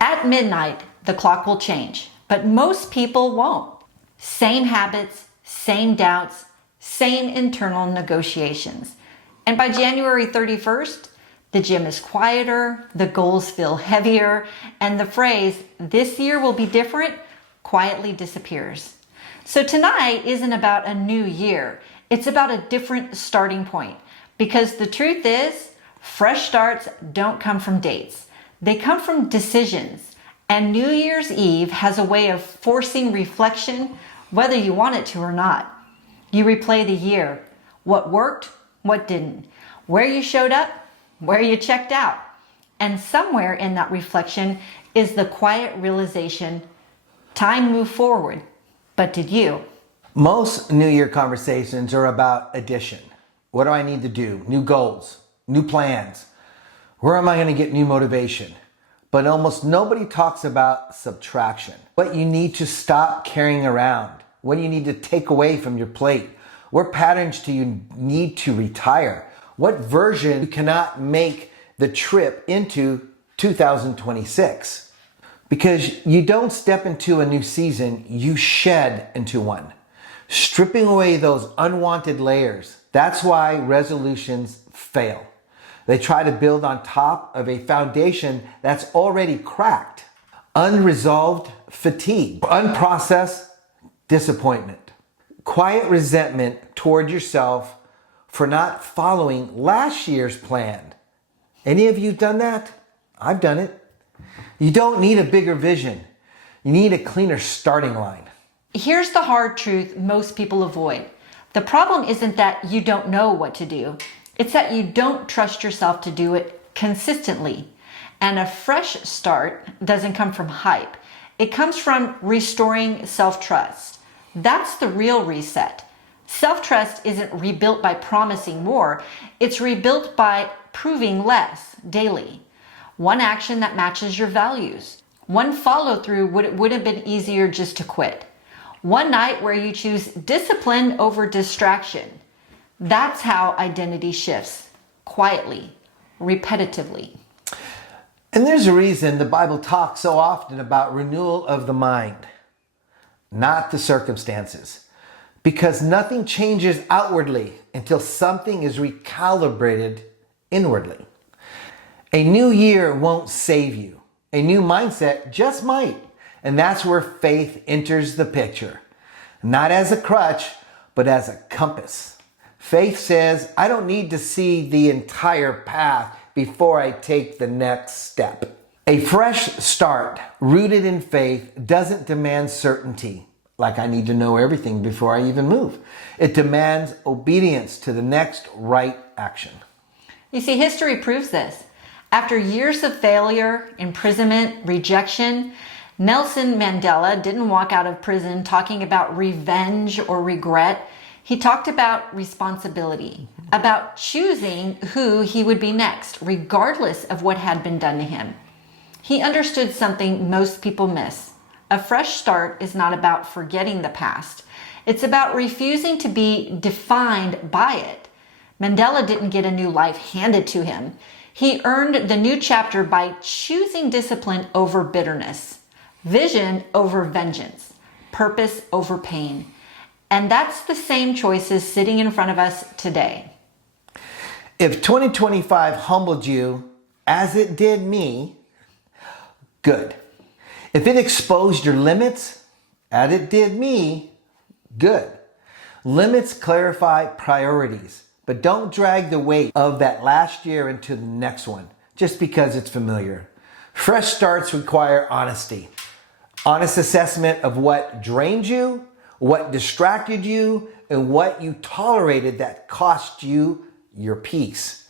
At midnight, the clock will change, but most people won't. Same habits, same doubts, same internal negotiations. And by January 31st, the gym is quieter, the goals feel heavier, and the phrase, "this year will be different," quietly disappears. So tonight isn't about a new year. It's about a different starting point. Because the truth is, fresh starts don't come from dates. They come from decisions. And New Year's Eve has a way of forcing reflection, whether you want it to or not. You replay the year. What worked, what didn't. Where you showed up, where you checked out. And somewhere in that reflection is the quiet realization, time moved forward, but did you? Most New Year conversations are about addition. What do I need to do? New goals, new plans. Where am I going to get new motivation? But almost nobody talks about subtraction. What you need to stop carrying around. What you need to take away from your plate. What patterns do you need to retire? What version you cannot make the trip into 2026? Because you don't step into a new season, you shed into one. Stripping away those unwanted layers. That's why resolutions fail. They try to build on top of a foundation that's already cracked. Unresolved fatigue, unprocessed disappointment, quiet resentment toward yourself for not following last year's plan. Any of you done that? I've done it. You don't need a bigger vision. You need a cleaner starting line. Here's the hard truth most people avoid. The problem isn't that you don't know what to do. It's that you don't trust yourself to do it consistently. And a fresh start doesn't come from hype. It comes from restoring self-trust. That's the real reset. Self-trust isn't rebuilt by promising more. It's rebuilt by proving less daily. One action that matches your values. One follow-through would have been easier just to quit. One night where you choose discipline over distraction. That's how identity shifts, quietly, repetitively. And there's a reason the Bible talks so often about renewal of the mind, not the circumstances. Because nothing changes outwardly until something is recalibrated inwardly. A new year won't save you. A new mindset just might. And that's where faith enters the picture. Not as a crutch, but as a compass. Faith says, I don't need to see the entire path before I take the next step. A fresh start rooted in faith doesn't demand certainty, like I need to know everything before I even move. It demands obedience to the next right action. You see, history proves this. After years of failure, imprisonment, rejection, Nelson Mandela didn't walk out of prison talking about revenge or regret. He talked about responsibility, about choosing who he would be next, regardless of what had been done to him. He understood something most people miss. A fresh start is not about forgetting the past. It's about refusing to be defined by it. Mandela didn't get a new life handed to him. He earned the new chapter by choosing discipline over bitterness, vision over vengeance, purpose over pain. And that's the same choices sitting in front of us today. If 2025 humbled you as it did me, good. If it exposed your limits as it did me, good. Limits clarify priorities, but don't drag the weight of that last year into the next one just because it's familiar. Fresh starts require honesty. Honest assessment of what drained you, what distracted you, and what you tolerated that cost you your peace.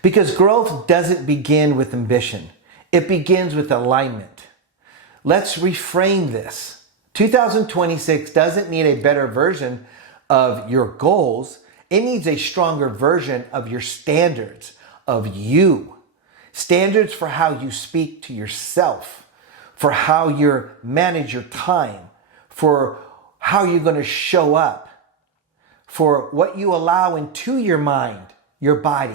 Because growth doesn't begin with ambition. It begins with alignment. Let's reframe this. 2026 doesn't need a better version of your goals. It needs a stronger version of your standards, of you. Standards for how you speak to yourself, for how you manage your time, for how you're going to show up, for what you allow into your mind, your body.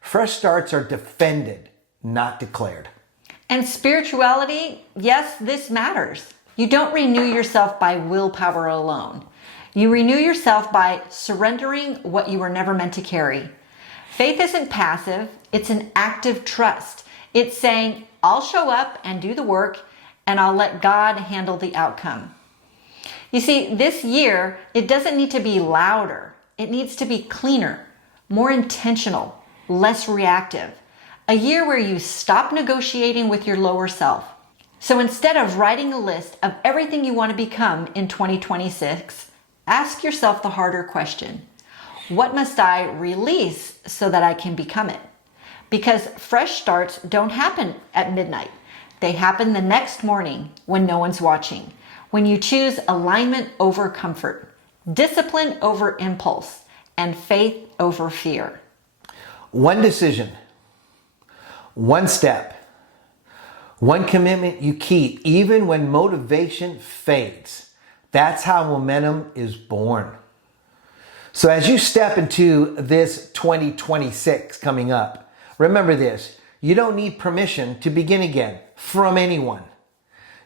Fresh starts are defended, not declared. And spirituality, yes, this matters. You don't renew yourself by willpower alone. You renew yourself by surrendering what you were never meant to carry. Faith isn't passive, it's an active trust. It's saying, I'll show up and do the work, and I'll let God handle the outcome. You see, this year, it doesn't need to be louder. It needs to be cleaner, more intentional, less reactive. A year where you stop negotiating with your lower self. So instead of writing a list of everything you want to become in 2026, ask yourself the harder question. What must I release so that I can become it? Because fresh starts don't happen at midnight. They happen the next morning when no one's watching. When you choose alignment over comfort, discipline over impulse, and faith over fear. One decision, one step, one commitment you keep, even when motivation fades. That's how momentum is born. So as you step into this 2026 coming up, remember this, you don't need permission to begin again from anyone.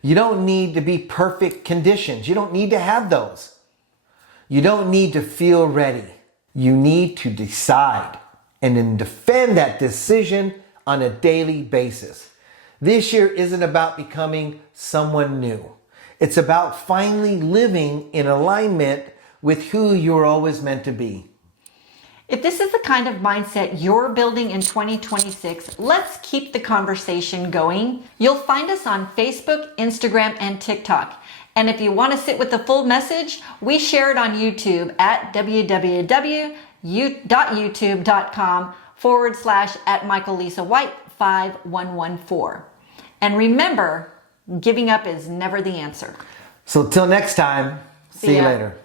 You don't need to be perfect conditions. You don't need to have those. You don't need to feel ready. You need to decide and then defend that decision on a daily basis. This year isn't about becoming someone new. It's about finally living in alignment with who you're always meant to be. If this is the kind of mindset you're building in 2026, let's keep the conversation going. You'll find us on Facebook, Instagram, and TikTok. And if you want to sit with the full message, we share it on YouTube at www.youtube.com/@MichaelLisaWhite5114. And remember, giving up is never the answer. So till next time, see you ya. later.